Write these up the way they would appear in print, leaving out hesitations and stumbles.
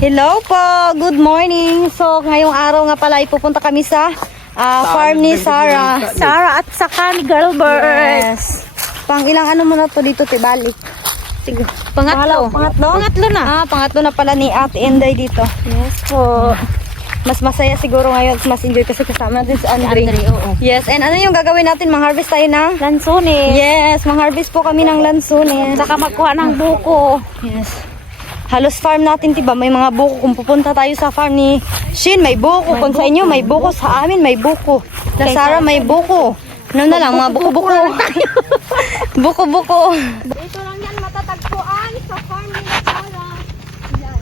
Hello po, good morning. So, ngayong araw nga pala ay pupunta kami sa farm ni Sarah. Sarah at saka ni Girlbird. Yes. Pang ilang ano mo na to dito, tibalik. Sige. Pangatlo. Pangatlo na. Pangatlo na pala ni Ate Inday dito. Yes po. Mas masaya siguro ngayon, mas enjoy kasi kasama natin si Andre. Oo. Yes, and ano yung gagawin natin? Mang-harvest tayo ng? Lansones. Yes, mang-harvest po kami ng lansones. Saka magkuha ng buko. Yes. Halos farm natin, diba? May mga buko. Kung pupunta tayo sa farm ni Shin, may buko. Kung sa inyo, may buko. Sa amin, may buko. Sa Sarah, may buko. Ano na lang, mga buko-buko. Buko-buko. Dito lang yan matatagpuan sa farm ni Sarah. Yan.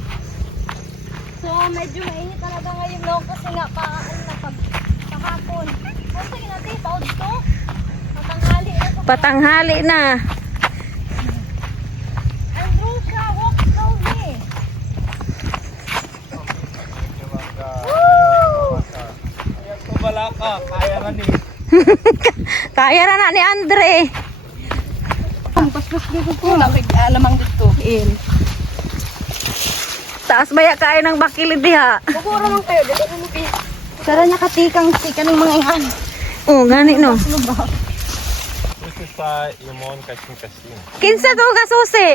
So, medyo mainit talaga ngayon no kasi nga pagkahapon. Kung sa'yo natin, paod to. Patanghali na. Patanghali na. Andrew, walk slowly. Wala ka, kaya na ni. Kaya na ni Andre. Paspas dito po. Lamang dito. Taas baya kain ng bakilid diha. Bukuro lang kayo. Dito mo biya. Sarah niya katikang ng mga ian. Oh, gani no. Susi sa imon kasing-kasing. Kinsa to ka susi?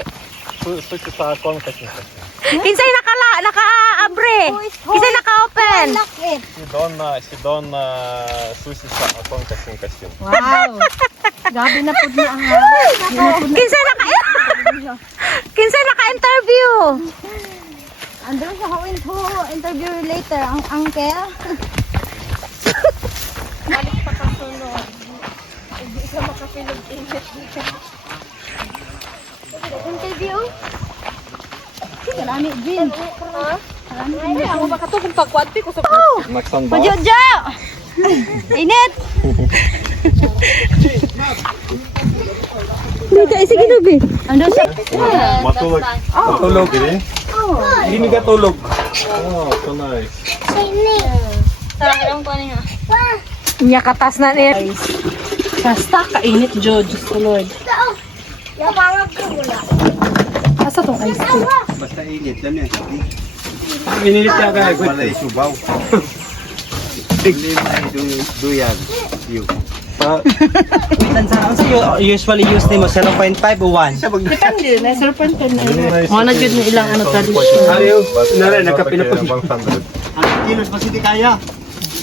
Susi sa akong kasing-kasing. Kinsay naka-abre. Kinsay naka-open. Si Don susi sa akong kasing-kasing. Wow. Gabi na po niya ang Kinsay naka-interview. Andun sa hawin po. Interview later. Ang uncle. Balik pa kasunod. Hindi ka makapinag-init. Interview? Karami din. Ha? Ay, ako baka to kung pagkwadpi ko sa... Naksan ba? Majojo. Init. Dito, sige Ruby. Andun sa... Matulog. Matulog din? Hindi ka tulog. Oh, so nice. Sarang ko niya. Niya katas na nit. Basta kainit, George. Lord. Yapangag ko wala. Asa tong ice cream? Basta init lang yan. Inilit ka kaya. Wala isubaw. Hindi na duyan. Yung. Usually use nimo 0.5 o 1. Depende na, serpent na. Mga na dyan ilang ano tradition. Ayaw. Nara, nagkapinapos. 100 kilos mas hindi kaya.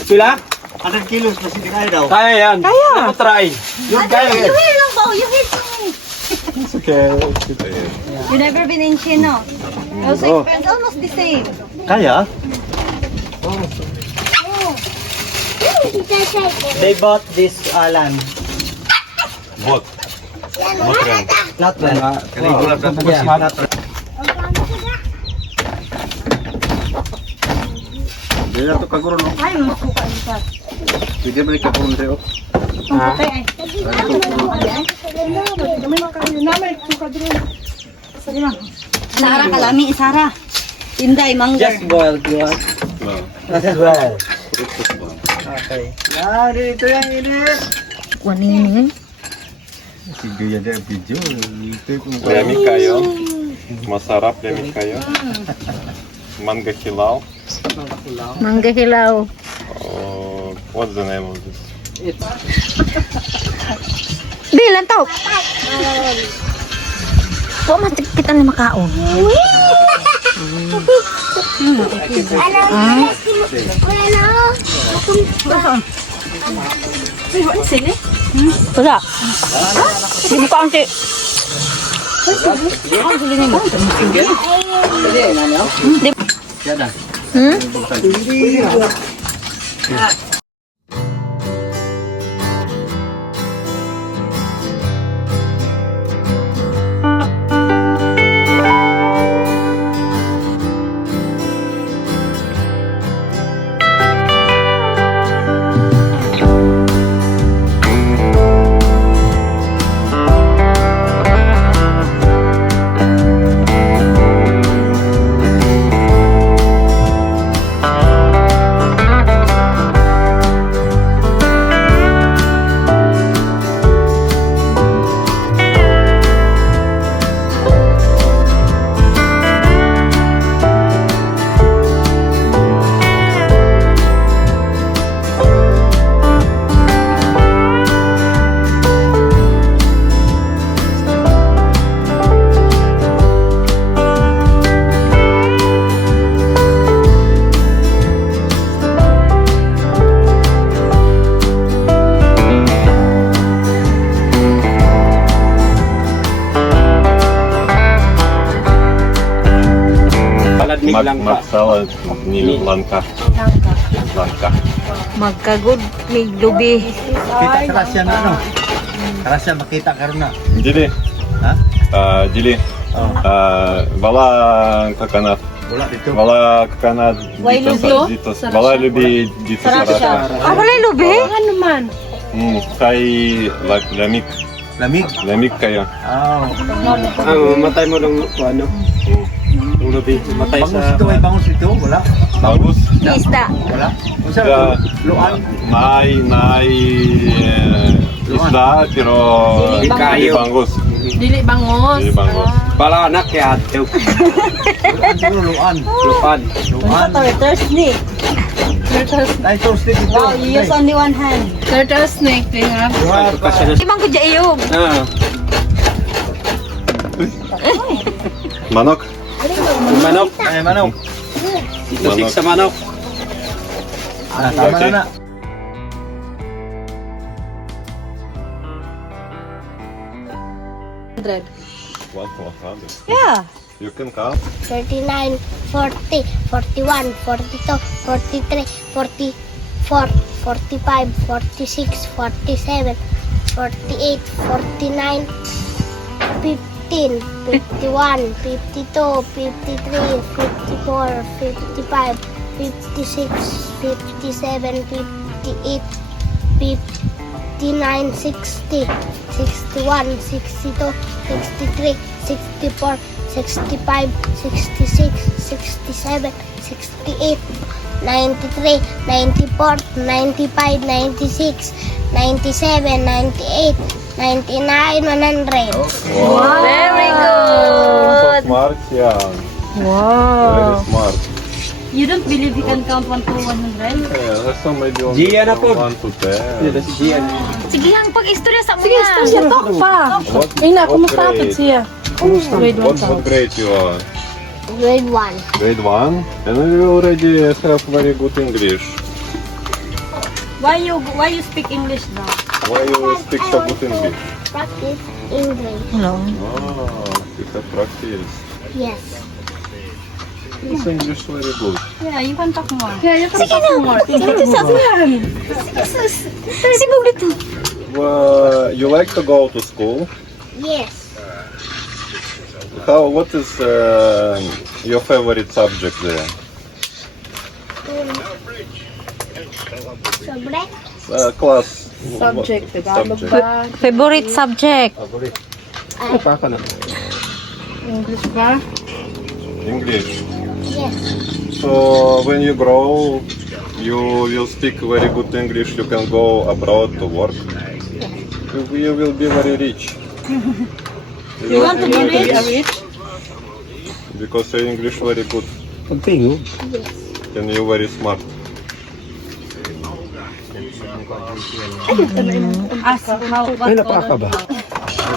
Pila? 100 kilos mas hindi kaya daw. Kaya yan. Kaya. Ako try. Yung kaya. You hear lang ba? You hear me? It's okay. You never been in Chino? Also, it's almost the same. Kaya? They bought this land. Bot. Bot rin. Not land. Kaligula ka po Yeah, siya. not land. Hindi na ito kaguro no. Ay, masuka isa. Pwede ba rin kaguro tayo? Sarah, kalami, Sarah. Inday, manggar. Just boiled yun. As well. Okay. Dito yung init. Kunin. Sige yan yung video. Ito yung Lemmy kayo. Masarap lemmy kayo. Manga hilaw. Mangga hilaw. What's the name of this? Bilan tau. Wa man kita na makaon. Wala. Di mo kaon si. Magsala ni Lanka. Lanka. Magkagod may lubi. Kita karasya na ano? Karasya makita karon na. Dili. Ha? Dili. Oh. Bala kakanat. Wala dito. Bala kakanat Why dito. Bala lubi dito sa Russia. Ah, wala lubi? Kay lamig. Lamig. Lamig kayo. Matay mo lang ano? Yung lubi. Matay Bangus sa... ito ay bangus ito. Wala. Bagus. Isda. Wala. Unsa Da, luan? may isda pero Dili kayo. bangus. Dili bangos. Dili bangus. Bala anak ya. Luan siguro luan. Lupan. Luan. Turtle snake. Ay toasted ito. Wow, you use only one hand. Turtle snake, tingnan. Luan. Imang ko dya iyog. Manok. Manok. Ay manok. Ito sik sa manok. Tama na na. What 100? Yeah. You can count. 39, 40, 41, 42, 43, 44, 45, 46, 47, 48, 49, 15, 51, 52, 53, 54, 55, 56, 57, 58, 59, 60, 61, 62, 63, 64, 65, 66, 67, 68, 93, 94, 95, 96, 97, 98, 99, 100. Very So good. smart, yeah. Wow. Very smart. You don't believe you can count 1 to 100? Yeah, that's not maybe on Gian na po. 1 to 10. Ito si Gian. Sige, ang pag-istorya sa mga. Sige, istorya to pa. What grade? siya. What grade you are? Grade 1. Grade 1? And you already have very good English. Why you speak English now? Why you speak so good English? Practice English. Hello. You have practice. Yes. This English very good. Yeah, you can talk more. Sibog dito. You like to go to school? Yes. What is your favorite subject there? Sobre. Class. Subject, Subject. Favorite subject. English ba? English. Yes. So when you grow, you will speak very good English. You can go abroad to work. You will be very rich. You want to be rich? Because your English very good Pagtingo. and you very smart. Ask how, what Napaka ba?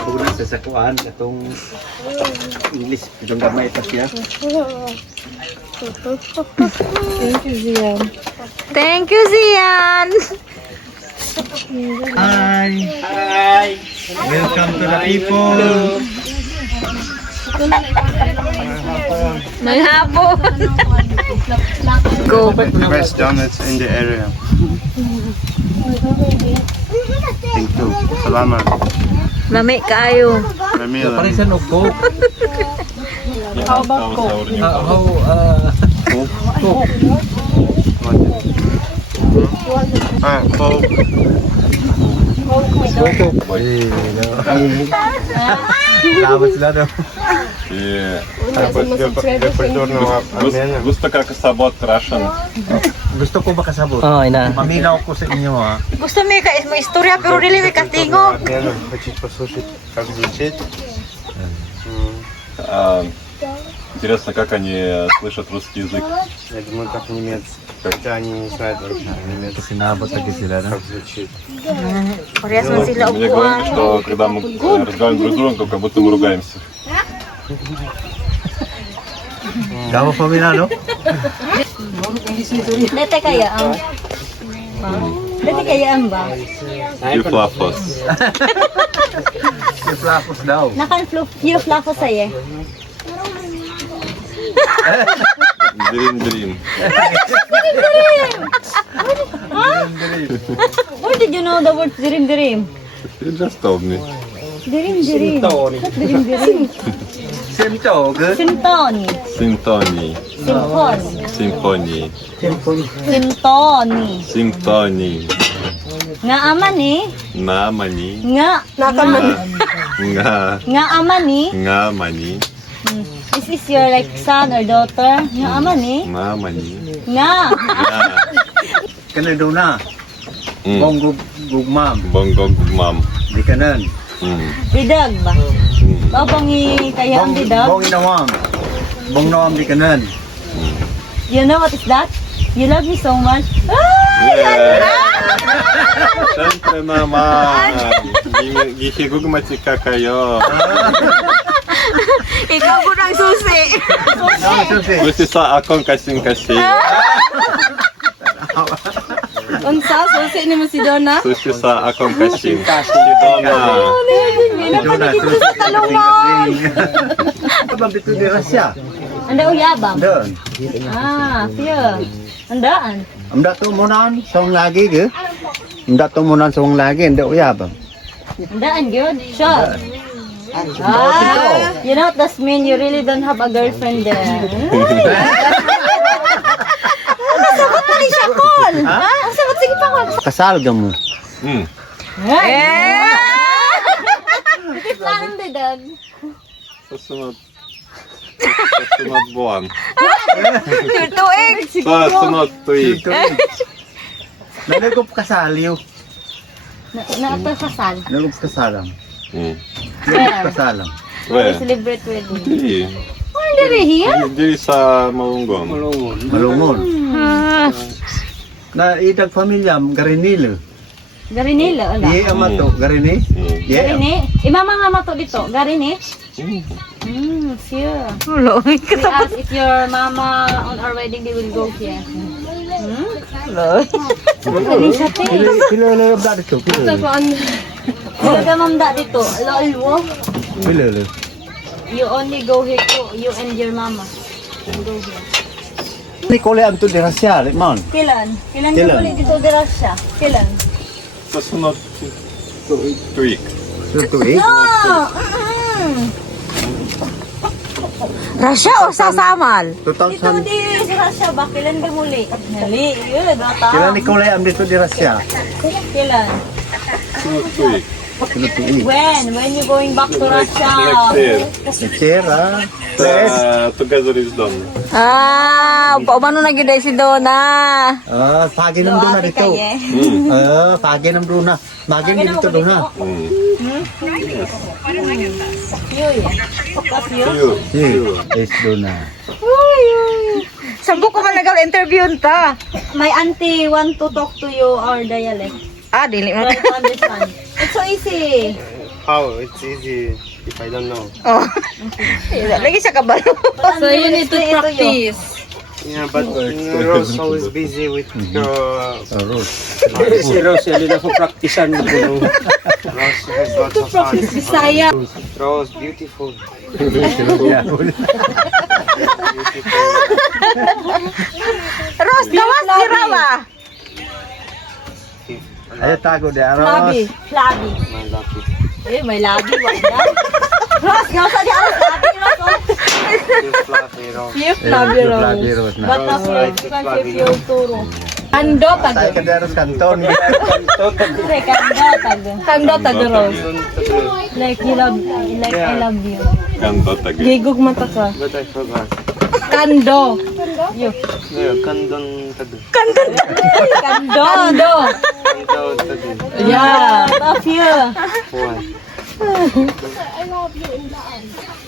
Puro sa sakuan atong English yung gamay pa siya. Thank you, Zian. Hi. Hi. Welcome to the people. Manghapon. Go. The best donuts in the area. Thank you. Salamat. Lami kayo. Ramila. Parisan og Coke. How about Coke? Coke. Salamat sila daw. Gusto ka kasabot Russian? Gusto ko makasabot. Oh, ina. Maminaw ko sa inyo ha. Gusto mo mo istorya pero dili may kastingo. Хочу послушать, как звучит. Интересно, как они слышат русский язык. Я думаю, как немецкий. Хотя они не знают вообще немецкий. Sinabot lagi sila na. Как звучит. Parehas man sila Мне upuan. говорят, что когда мы разговариваем друг с другом, как будто мы ругаемся. Gawa pa minalo? Dete kaya ang. Dete kaya ang ba? You flapos. Yung flapos daw. Nakan flu, you flapos ay eh. Dream. Where did you know the word dirim dirim? You just told me. Dirim dirim. Tony. Dirim dirim. Simto, good. Sintoni. Symphony. Symphony. Symphony. Sintoni. Symphony. Nga aman eh. Namani. Nga. Nga. Nga aman eh. Ngamani. This is your like son or daughter. Nga aman eh. Namani. Nga. Nga. Kana doon na. Mm. Bongo gugmam. Bongo mom. Di kanan. Bidag ba? Mm. Babang kaya ang bidag. Bong inawam. Bong nawam di kanan. You know what is that? You love me so much. Yeah. Siyempre naman. Gihigugmatika kayo. Ikaw po ng susi. Gusto sa akong kasing-kasing. Unsa susi ni mo si Donna? Gusto sa akong kasing. Si Donna. Sa talungan. Abang bitu di rasya. Anda uyabang. Doon. Ah, siya. Andaan. Amda to munan song lagi ke? Amda to munan song lagi ndak uyabang. Andaan good. Sure. Ah, you know what that mean? You really don't have a girlfriend there. Sabat mo di siya call. Ha? Sabat sige pa call. Kasal ka mo. Mm. Saan bidag? Sa sunod buwan. Tuig. Sa sunod tuig. Nagagop kasaliw. Nakapasal. Nagagop kasalam. Mm. Nagagop kasalam. Where? Celebrate wedding. Dili. Where here? Dili sa Malungon. Malungon. Ah, Na idag pamilya garinilo. Garinila, ala. Di amato garini. Mm. Garini? Imama nga mato dito. Garini? Mm. Sure. We asked if your mama on our wedding they will go here. Galing siya, te. Pila ba dito? Pila. Ikaw ka mamda dito. Lol mo. Pila. You only go here to you and your mama. Go here. Ni kole am to di rasya, man. Kailan? Kailan ka Kailan? ulit dito dirasya? Kailan? Sa sunod tuig. Suto eh. Rasya o sasamal? Dito 2000. di si Rasya ba? Kailan ka muli? Hali, yun, bata. Kailan ni kole am dito di rasya? Kailan? Sunod tuig. Suto eh. When you going back to Russia? Next year. Sera. Together is done. Ah, paumano na gid si Donna. Pagi nam doon na dito. Mm. Pagi nam doon na. Magi ni dito doon na. Mm. You. You. Yes, doon na. Sambo ko man nag-interview ta. My auntie want to talk to you our dialect. Ah, dili mo. Try to understand. It's so easy. How? It's easy if I don't know. Oh. Lagi siya kabalo. So you need to practice. Yeah, but Rose always busy with Rose. si Rose, yun na ko practicean mo. Rose has lots of fun. Bisaya. Rose, beautiful. Rose, gawas ni Rawa. Ay, tago di Labi. aros. Labi. My lucky. Eh, may labi. Rose, gawas ni Rose. Labi, Rose. Too fluffy, Rose. Cute Labi Rose na. But not your turo. Kando Tayo tago. ka di aros kanton. Hindi, kando tago. Kando tago, Rose. Like you love, like I love you. Kando tagay. Gigog mata ka. But I forgot. Kando. You. Yeah, kandon tadu. Kando. Kando. Kandon tadu. Yeah. Love you. Why?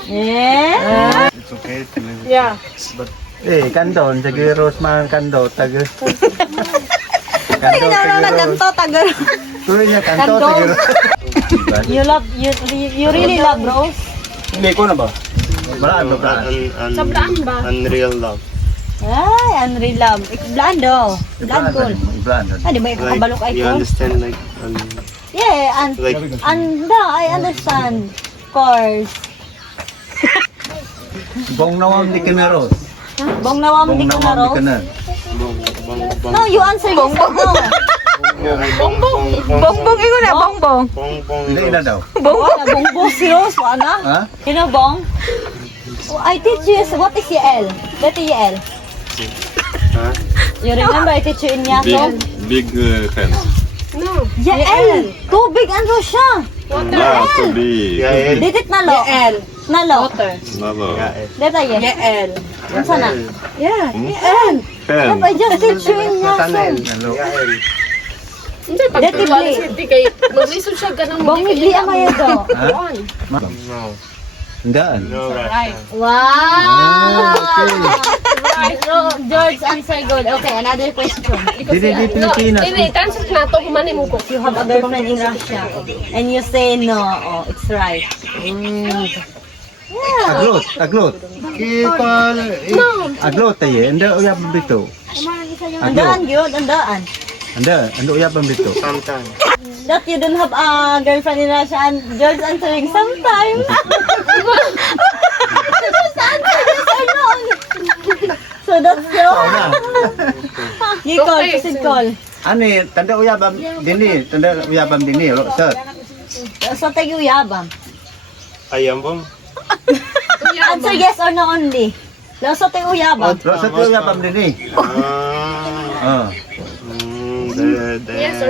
Yeah. It's okay. Yeah. Eh, kanton. Sige, Rose man kando. Tago. Hindi na ganto tago. Tuloy niya, kanto. Kanto. Sige, You love, you really love Rose? Hindi ko na ba? Braan ba, braan? Unreal love. Ay, unreal love. Blando. Blood cool. Braan. Ah, di ba yung kakabalok ay You ko? understand like Yeah, like no, I understand. Of course. Bong nawang di kami Rose. Bong nawam di ka na Bong Rose. na. No, you answer yes or no. Bongbong ingo na, bongbong. Ila daw. Wala, bongbong si Rose. Wala. Ha? You know, Bong? Oh, I teach you, so what is YL? What is YL? You remember I teach you in Yaso? Big hands. YL! Tubig, ano siya? Yeah, to be. Didit nalo. YL. Nalo. Nalo. Dita YL. Ano sana? Yeah, Hmm? YL. Pen. I just teach you in Yaso. Dati bli. Bong ibli ang kaya do. Ndaan. Wow! Okay. So, George, answer good. Okay, another question. Dili Pilipinas. You have a girlfriend in Russia and you say no. Oh, it's right. Aglot. Aglot tayo. Anda uyab bito. Andaan, yun, andaan. Anda uyab bito. That you don't have a girlfriend in Russia and George answering sometimes. Just answer yes or no. So that's your... You call, proceed call. Ani, tanda uyabam dini, sir. So tayo yabang. Ayam bong. Answer yes or no only. So tayo yabang. Sa uyabam dini. Ah. Yes or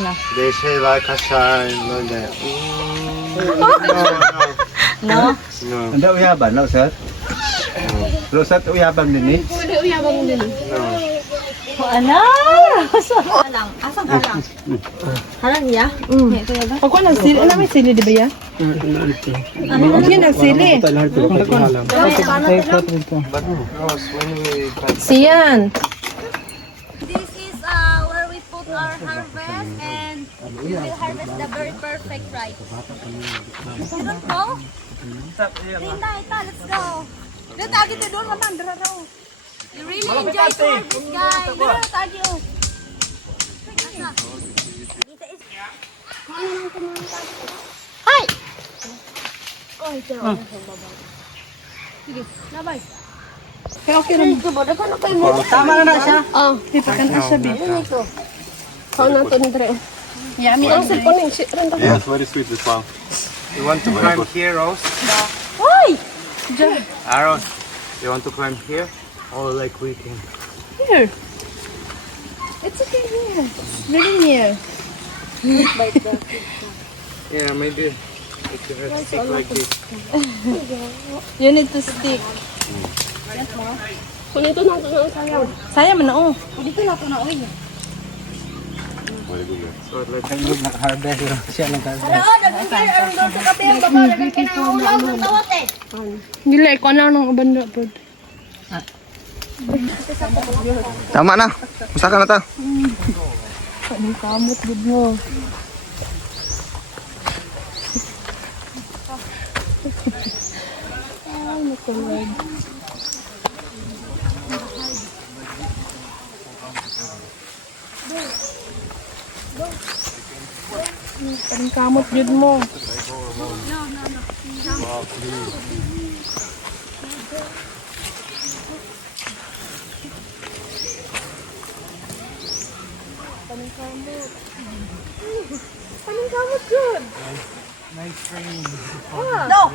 no? They say like a sign, no, that. No? No, Anda uyabam, no, sir. Sa uyabam dini. no. Oh, ano? Asang ka lang? Halang ya? Ako nang sili, ano may sili di ba ya? Yan ang sili. Siyan. This is where we put our harvest and we will harvest the very perfect rice. You don't know? Linda, ita, let's go. You really enjoy to harvest, guys. Dito, tagi, oh. Asa? Dito is... Hi! Oh, ito. Sige, labay. Tama na na siya. Yes, very sweet this one. You want to climb here, Rose? Hoy! Rose, you want to climb here? Or like we can? Here. It's okay here. Really near. Yeah, maybe. If you have stick like this. You need to stick. Sayang man na oh. Very good. So like nag-harvest siya Dili ko na nang ubanda pod. Tama na. Usa ka na ta. Ang kamot gud mo. Ay, nakulog. Ang kamot gud mo. Anong kamot gud? nice training. No.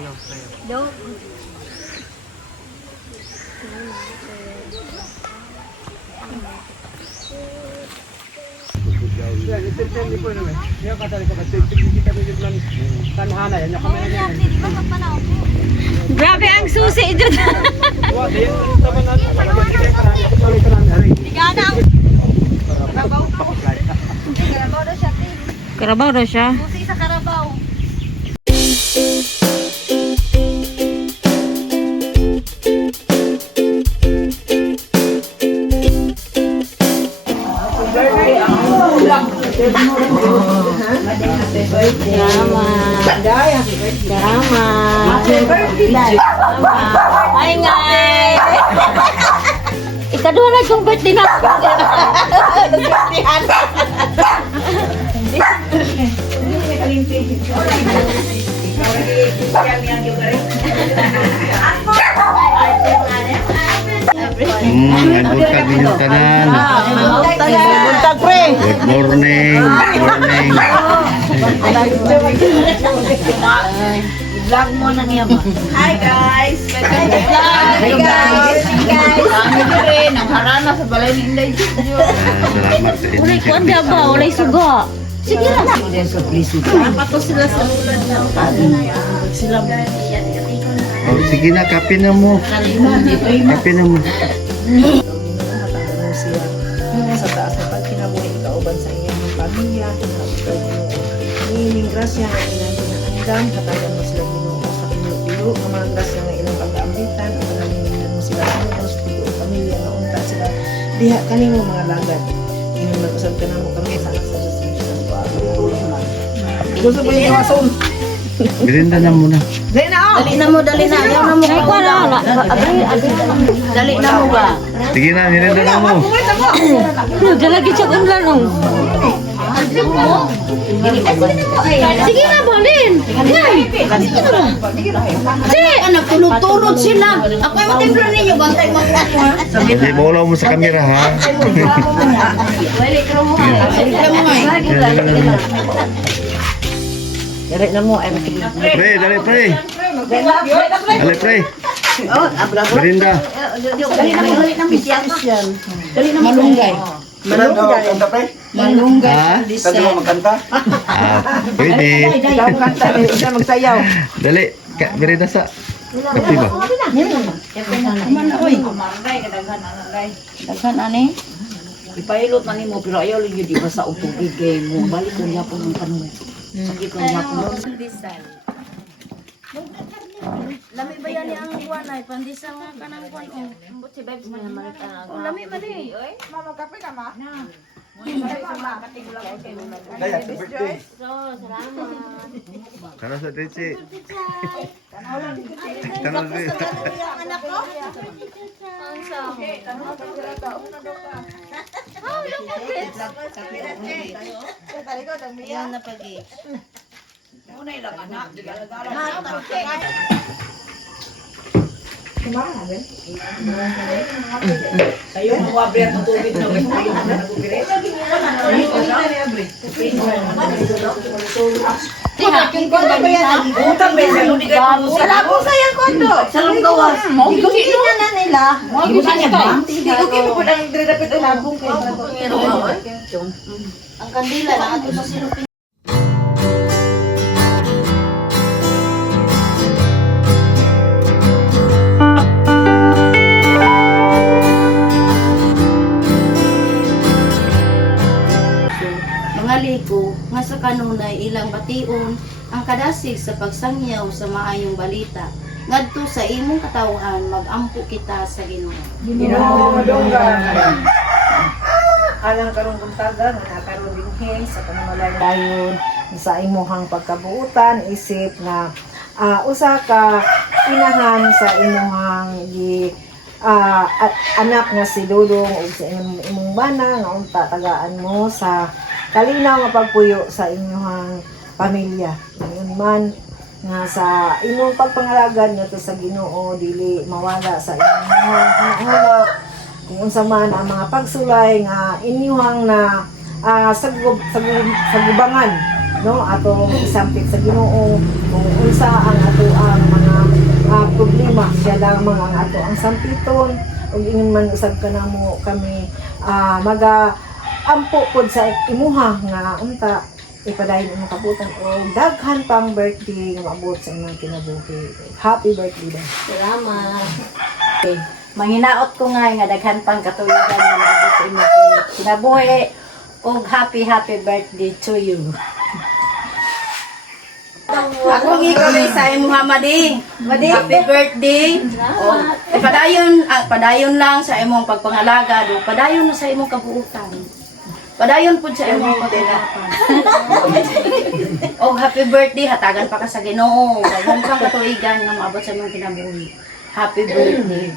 Grabe ang susi dyan. Tigana ang... Karabaw daw siya. Susi sa karabaw. Hi, ngay! Ikaduha na itong birthday na. Birthday. May buntag ninyong tanan. Buntag pre. Good morning. Good morning. Vlog mo na niya ba? Hi guys! Welcome to vlog! Hi guys! Kami rin, ang harana sa balay ni Inday Studio. Salamat sa inyo. Ulay ko, anda ba? Ulay suga. Sige na. Pato sila sa ulan na. Sila Oh, sige na, kape na mo. Kape na mo. sa taas na pagkinabuhi kauban sa iyang pamilya, hiling grasya nga ilang pinaandam, katagan mo sila Ginoo sa pinupiyo, ang mga grasya nga ilang pag-aambitan, ang panalingin mo sila sa pinupiyo, pamilya na unta sila, diha kanimo mga lagad. Ingon mag-usab ka na mo kami sa alas sa gusto mo yung iwason? Birinda na muna. Dali na ayaw na mo. Ay, ko na. Dali na mo ba? Sige na, birinda na mo. Dalagi siya kung larong. Sige na, Bolin. Sige, anak, tulog-tulog sila. Ako yung matimplo ninyo, bantay mo ako. Hindi, mawala mo sa kamera ha. Dali na mo, ay Pre, dali pre. Dali pre. Birinda. Dali na mo. Malunggay. Malunggay. Ha? Saan mo magkanta? Pwede. Ikaw kanta, isa magsayaw. Dali. Birinda sa. Kape ba? Daghan ani. Ipailot man nimo pero ayaw lang yun di ba sa utubig kay mo balik ko niya po ng kanong sakit ko niya po. Lami ba yan ang buwan ay pandisa nga kanang buwan o. But si Bebs man naman oh, lami man eh. Mama kape ka ma? Kaya, happy birthday. So, salamat. Tara sa Deci. Tara sa Deci. Sayo mo abre ang tubig na wis ayo na nagubire. Utang ba sa luni ka mo sa labo sa yang kondo. Sa lung gawas. Mo gigi na nila. Mo gigi na ba? Hindi ko kimo pud ang dire dapat labong kay. Ang kandila na ato sa silupin. Mga liko nga sa kanunay ilang bation ang kadasig sa pagsangyaw sa maayong balita ngadto sa imong katawhan magampo kita sa Ginoo. Ginoo madunggan. Alang karong buntaga nga nakaroon dinhi sa panamalay dayon sa imuhang pagkabuutan isip nga usa ka inahan sa imuhang anak nga si Dudong ug sa imong bana nga unta tagaan mo sa kalinaw nga pagpuyo sa inyong pamilya. Ngayon man nga sa imong pagpangalagad ngadto sa Ginoo dili mawala sa inyong hinahunak kung unsa man ang mga pagsulay nga inyong na sagubangan no atong isampit sa Ginoo kung unsa ang ato ang mga problema siya lamang ang ato ang sampiton ug ingon man usab kanamo kami ampo pod sa imuha nga unta ipadayon imong kabutan o daghan pang birthday nga maabot sa imong kinabuhi. Happy birthday daw. Salamat. Okay. Manginaot ko nga daghan pang katuigan nga maabot sa imong kinabuhi ug happy birthday to you. Ako gikolay sa imuha Madi. Happy birthday. Padayon lang sa imong pagpangalaga ug padayon na sa imong kabuutan. Padayon po sa imong pagkakapan. Oh, happy birthday. Hatagan pa ka sa Ginoo. Daghan pang katuigan nga maabot sa imong kinabuhi. Happy birthday.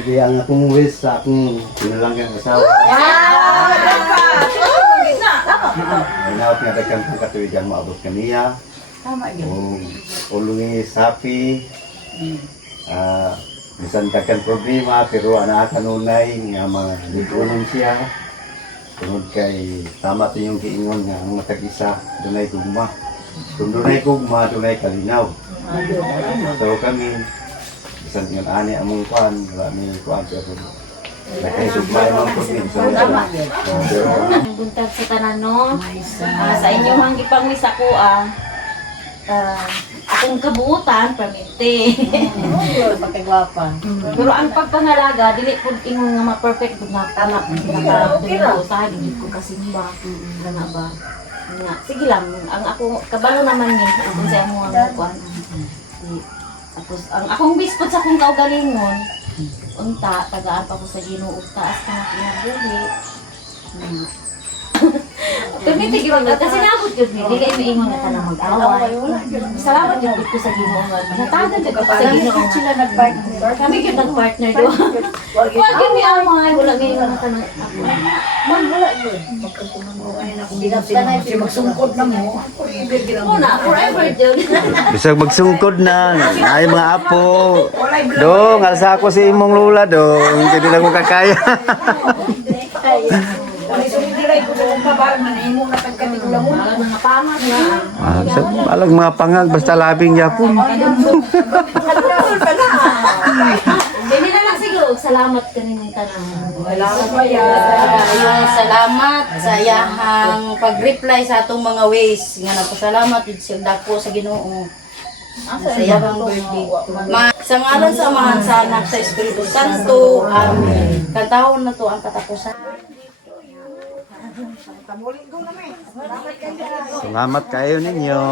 Kasi ang akong wish sa akong pinalanggang asawa. Inaot nga dagang kang katuwigan maabot kaniya. Always happy. Bisan dagang problema pero anak kanunay nga mga ligunon siya. Tungod kay tama to yung giingon nga ang matag-isa dunay gugma. Kung dunay gugma, dunay kalinaw. So kami bisan nga ani among kuan, wala mi kuan pero nakaisugmay man po din. So Buntag sa tanan no. Sa inyong ang gipanglis ako akong kabuutan permente. Pagkagwapa. Pero ang pagpangalaga dili pud ingon nga ma-perfect pud na anak pinaka sa dili ko kasimba. Kana ba? Nga sige lang ang ako kabalo naman ni kung sa mo ang kuan. Tapos ang akong bispot sa akong kaugalingon unta tagaan pa ko sa Ginoo ug taas ka na kinabuhi. Permite gyud kasi naabot gyud ni dili mi ingon nga na mag-away. Salamat gyud ko sa Ginoo nga natagan gyud ko sa Ginoo. Sila nag-partner. Kami gyud nag-partner do. Wag gyud mi away wala mi ingon ka na. Man wala yun. Tanay magsungkod na mo. Una forever gyud. bisag magsungkod na ay mga apo. Dong, alsa ako si imong lula dong. Hindi lang mo kakaya. Wala sumidiray ko sa kabarang na imo na tagkatigula mo. Mga pamat na. Balag mga pangag basta labing yapon. Dili na lang siguro salamat kaning tanan. Salamat ba yan? Salamat sa iyahang pag-reply sa atong mga ways nga nagpasalamat jud sa dako sa Ginoo. Sa iyahang birthday. Sa ngalan sa Amahan sa Anak sa Espiritu Santo. Amen. Kantahon na to ang katapusan. Salamat kayo ninyo.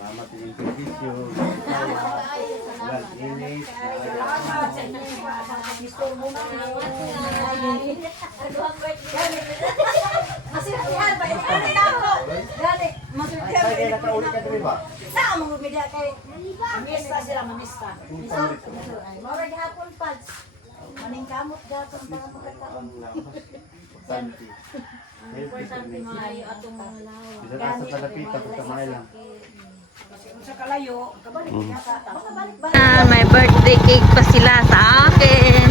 Salamat din sa video. May birthday cake pa sila sa akin.